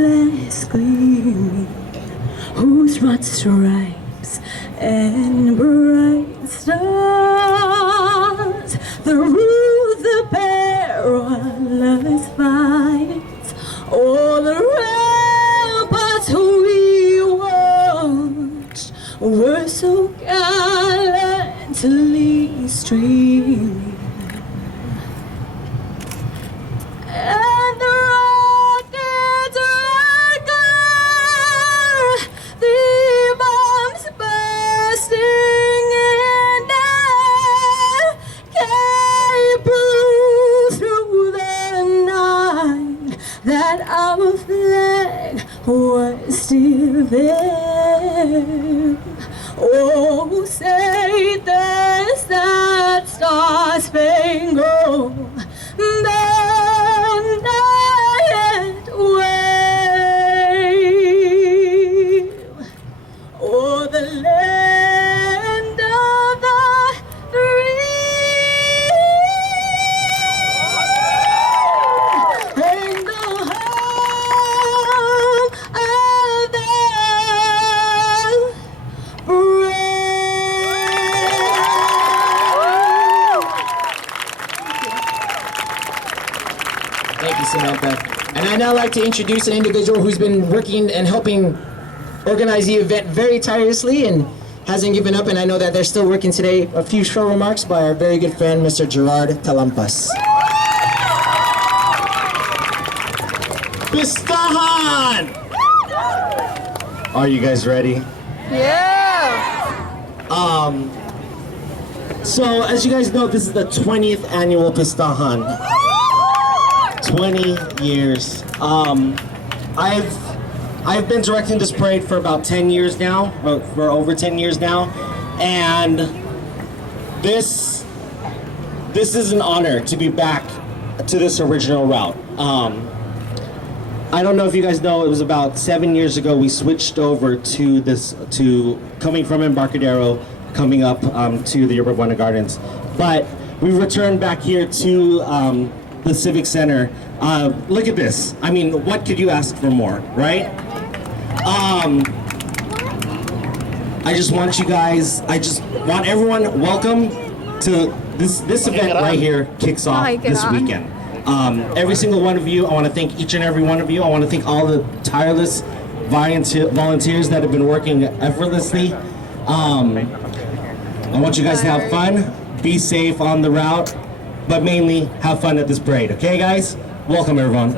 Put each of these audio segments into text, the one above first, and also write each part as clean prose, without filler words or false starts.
is gleaming, whose broad stripes and bright stars, through the perilous fights, all the ramparts we watched were so gallantly streaming. And the rockets record, the bombs bursting in air, came through the night that our flag was still there. Oh, say does that star-spangled banner yet wave o'er the land of the free and the home of the Thank you, Samantha. And I'd now like to introduce an individual who's been working and helping organize the event very tirelessly and hasn't given up, and I know that they're still working today. A few short remarks by our very good friend, Mr. Gerard Talampas. Pistahan! Are you guys ready? Yeah! So, as you guys know, this is the 20th annual Pistahan. 20 years. I've been directing this parade for about 10 years now, for over 10 years now, and this is an honor to be back to this original route. I don't know if you guys know, it was about 7 years ago we switched over to coming from Embarcadero, coming up to the Yerba Buena Gardens, but we returned back here to the Civic Center. Look at this. I mean, what could you ask for more, right? I just want everyone welcome to this event right here kicks off this weekend. Every single one of you, I want to thank each and every one of you. I want to thank all the tireless volunteers that have been working effortlessly. I want you guys to have fun, be safe on the route, but mainly have fun at this parade. Okay, guys? Welcome, everyone.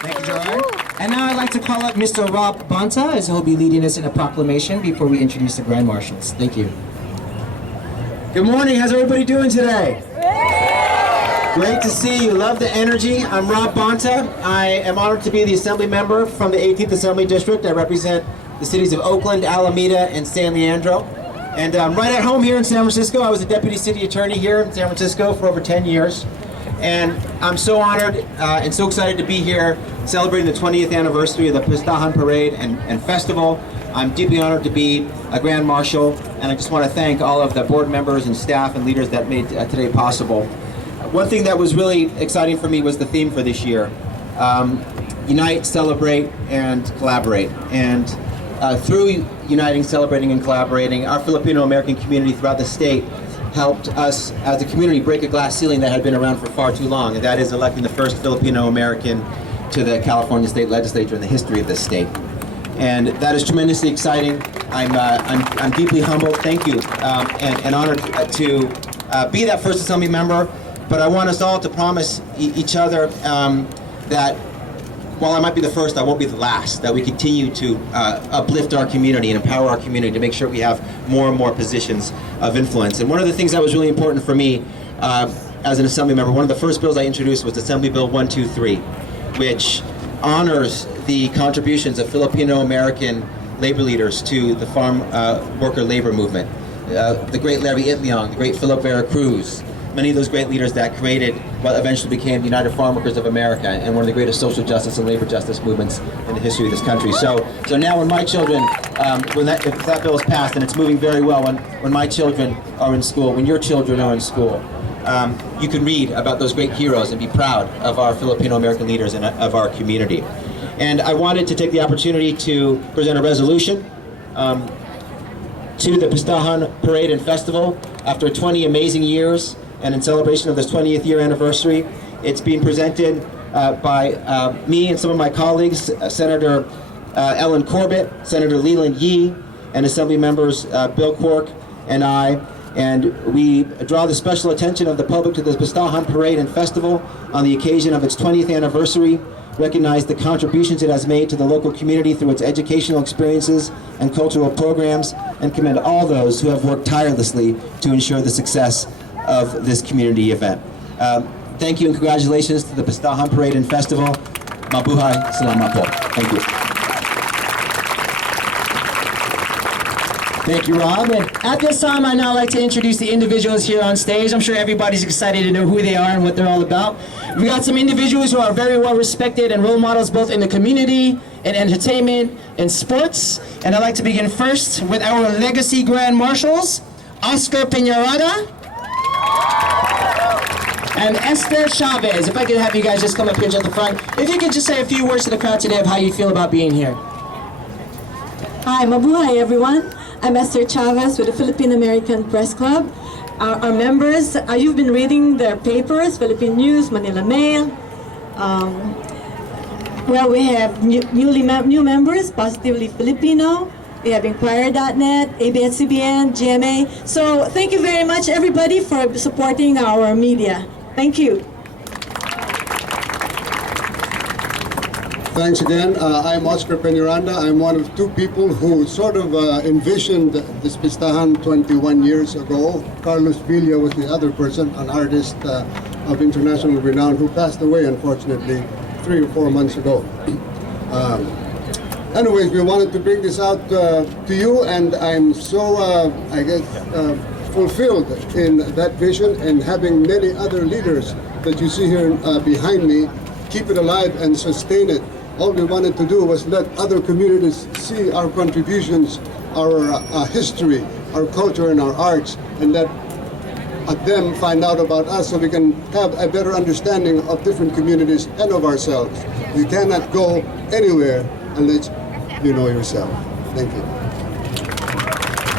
Thank you, Gerard. And now I'd like to call up Mr. Rob Bonta, as he'll be leading us in a proclamation before we introduce the Grand Marshals. Thank you. Good morning. How's everybody doing today? Great to see you. Love the energy. I'm Rob Bonta. I am honored to be the Assembly member from the 18th Assembly District. I represent the cities of Oakland, Alameda, and San Leandro. And I'm right at home here in San Francisco. I was a deputy city attorney here in San Francisco for over 10 years. And I'm so honored and so excited to be here celebrating the 20th anniversary of the Pistahan Parade and Festival. I'm deeply honored to be a Grand Marshal, and I just want to thank all of the board members and staff and leaders that made today possible. One thing that was really exciting for me was the theme for this year. Unite, celebrate, and collaborate. And through uniting, celebrating, and collaborating, our Filipino-American community throughout the state helped us as a community break a glass ceiling that had been around for far too long, and that is electing the first Filipino-American to the California State Legislature in the history of this state. And that is tremendously exciting. I'm deeply humbled, thank you, and honored to be that first Assembly member. But I want us all to promise each other that while I might be the first, I won't be the last, that we continue to uplift our community and empower our community to make sure we have more and more positions of influence. And one of the things that was really important for me as an Assembly member, one of the first bills I introduced was Assembly Bill 123, which honors the contributions of Filipino-American labor leaders to the farm worker labor movement. The great Larry Itliong, the great Philip Vera Cruz, many of those great leaders that created what eventually became the United Farm Workers of America and one of the greatest social justice and labor justice movements in the history of this country. So now when my children, if that bill is passed, and it's moving very well, when my children are in school, when your children are in school, you can read about those great heroes and be proud of our Filipino-American leaders and of our community. And I wanted to take the opportunity to present a resolution to the Pistahan Parade and Festival. After 20 amazing years and in celebration of this 20th year anniversary, it's being presented by me and some of my colleagues, Senator Ellen Corbett, Senator Leland Yee, and Assembly members Bill Quirk and I. And we draw the special attention of the public to the Pistahan Parade and Festival on the occasion of its 20th anniversary, recognize the contributions it has made to the local community through its educational experiences and cultural programs, and commend all those who have worked tirelessly to ensure the success of this community event. Thank you and congratulations to the Pistahan Parade and Festival. Mabuhay, salamat po. Thank you. Thank you, Rob. And at this time, I'd now like to introduce the individuals here on stage. I'm sure everybody's excited to know who they are and what they're all about. We got some individuals who are very well respected and role models both in the community, in entertainment, and sports. And I'd like to begin first with our legacy Grand Marshals, Oscar Peñaranda and Esther Chavez. If I could have you guys just come up here to the front. If you could just say a few words to the crowd today of how you feel about being here. Hi, mabuhay everyone. I'm Esther Chavez with the Philippine American Press Club. Our members, you've been reading their papers, Philippine News, Manila Mail. Well, we have new members, Positively Filipino. We have Inquirer.net, ABS-CBN, GMA. So thank you very much, everybody, for supporting our media. Thank you. Thanks again. I'm Oscar Peñaranda. I'm one of two people who sort of envisioned this Pistahan 21 years ago. Carlos Villa was the other person, an artist of international renown who passed away, unfortunately, 3 or 4 months ago. Anyways, we wanted to bring this out to you, and I'm so, fulfilled in that vision, and having many other leaders that you see here behind me keep it alive and sustain it. All we wanted to do was let other communities see our contributions, our history, our culture, and our arts, and let them find out about us so we can have a better understanding of different communities and of ourselves. You cannot go anywhere unless you know yourself. Thank you.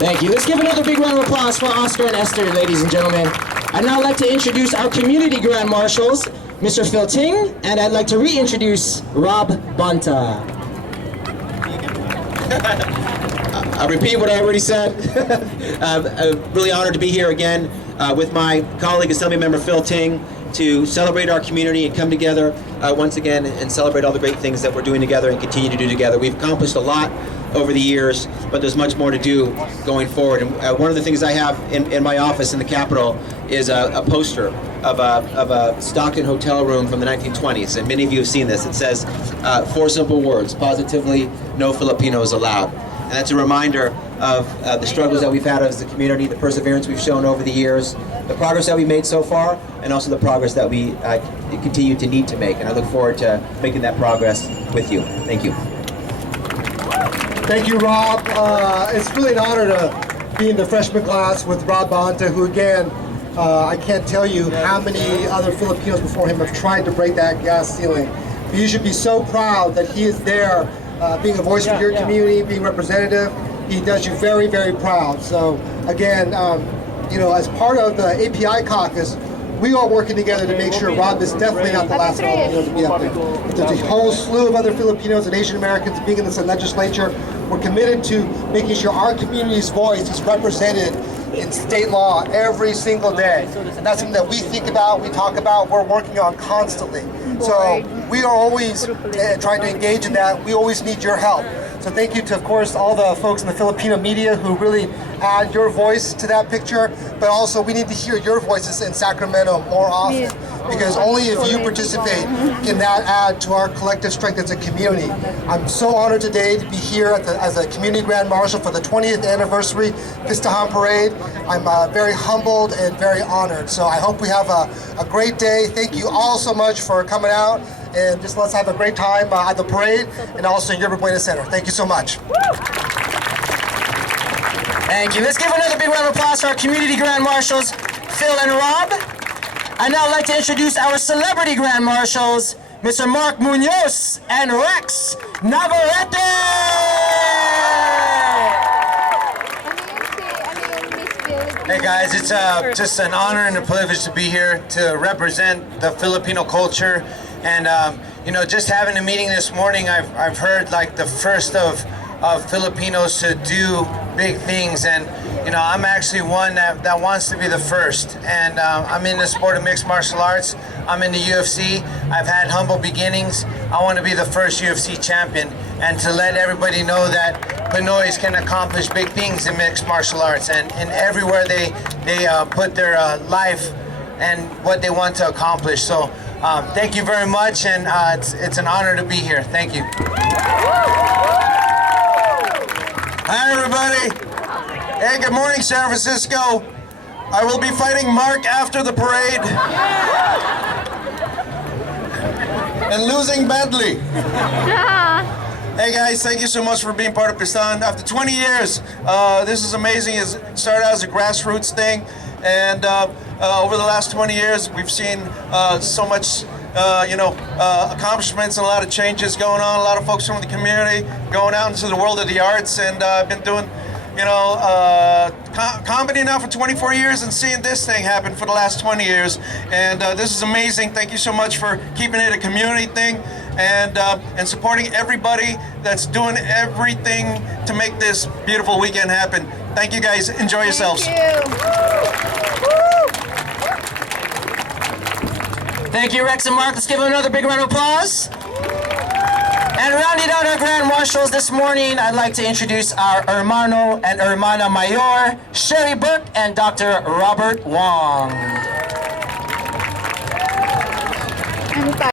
Thank you. Let's give another big round of applause for Oscar and Esther, ladies and gentlemen. I'd now like to introduce our community Grand Marshals, Mr. Phil Ting, and I'd like to reintroduce Rob Bonta. I'll repeat what I already said. I'm really honored to be here again with my colleague, Assembly Member Phil Ting, to celebrate our community and come together once again and celebrate all the great things that we're doing together and continue to do together. We've accomplished a lot over the years, but there's much more to do going forward. And one of the things I have in my office in the Capitol is a poster of a Stockton hotel room from the 1920s, and many of you have seen this. It says 4 simple words: positively, no Filipinos allowed. And that's a reminder of the struggles that we've had as a community, the perseverance we've shown over the years, the progress that we've made so far, and also the progress that we continue to need to make. And I look forward to making that progress with you. Thank you. Thank you, Rob. It's really an honor to be in the freshman class with Rob Bonta, who again, I can't tell you how many other Filipinos before him have tried to break that glass ceiling. But you should be so proud that he is there, being a voice for your community, being representative. He does you very, very proud. So again, as part of the API caucus, we are working together to make sure Rob is definitely not the last Filipino to be up there. But there's a whole slew of other Filipinos and Asian Americans being in this legislature. We're committed to making sure our community's voice is represented in state law every single day. And that's something that we think about, we talk about, we're working on constantly. So we are always trying to engage in that. We always need your help. So thank you to, of course, all the folks in the Filipino media who really add your voice to that picture, but also we need to hear your voices in Sacramento more often, because only if you participate can that add to our collective strength as a community. I'm so honored today to be here as a community Grand Marshal for the 20th anniversary Pistahan Parade. I'm very humbled and very honored. So I hope we have a great day. Thank you all so much for coming out, and just let's have a great time at the parade and also in Yerba Buena Center. Thank you so much. Thank you. Let's give another big round of applause for our community Grand Marshals, Phil and Rob. I'd now like to introduce our celebrity Grand Marshals, Mr. Mark Munoz and Rex Navarrete! Hey guys, it's just an honor and a privilege to be here to represent the Filipino culture. And you know, just having a meeting this morning, I've heard like the first of Filipinos to do big things, and you know, I'm actually one that wants to be the first. And I'm in the sport of mixed martial arts. I'm in the UFC. I've had humble beginnings. I want to be the first UFC champion, and to let everybody know that Pinoys can accomplish big things in mixed martial arts, and everywhere they put their life and what they want to accomplish. So thank you very much, and it's an honor to be here. Thank you. Hi everybody. Hey, good morning San Francisco. I will be fighting Mark after the parade. And losing badly. Hey guys, thank you so much for being part of Pistahan. After 20 years, this is amazing. It started out as a grassroots thing, and over the last 20 years, we've seen so much, accomplishments and a lot of changes going on. A lot of folks from the community going out into the world of the arts, and I've been doing, comedy now for 24 years and seeing this thing happen for the last 20 years. And this is amazing. Thank you so much for keeping it a community thing, and supporting everybody that's doing everything to make this beautiful weekend happen. Thank you guys. Enjoy yourselves. Thank you, Rex and Mark. Let's give them another big round of applause. And rounding out our Grand Marshals this morning, I'd like to introduce our Hermano and Hermana Mayor, Sherry Burke and Dr. Robert Wong.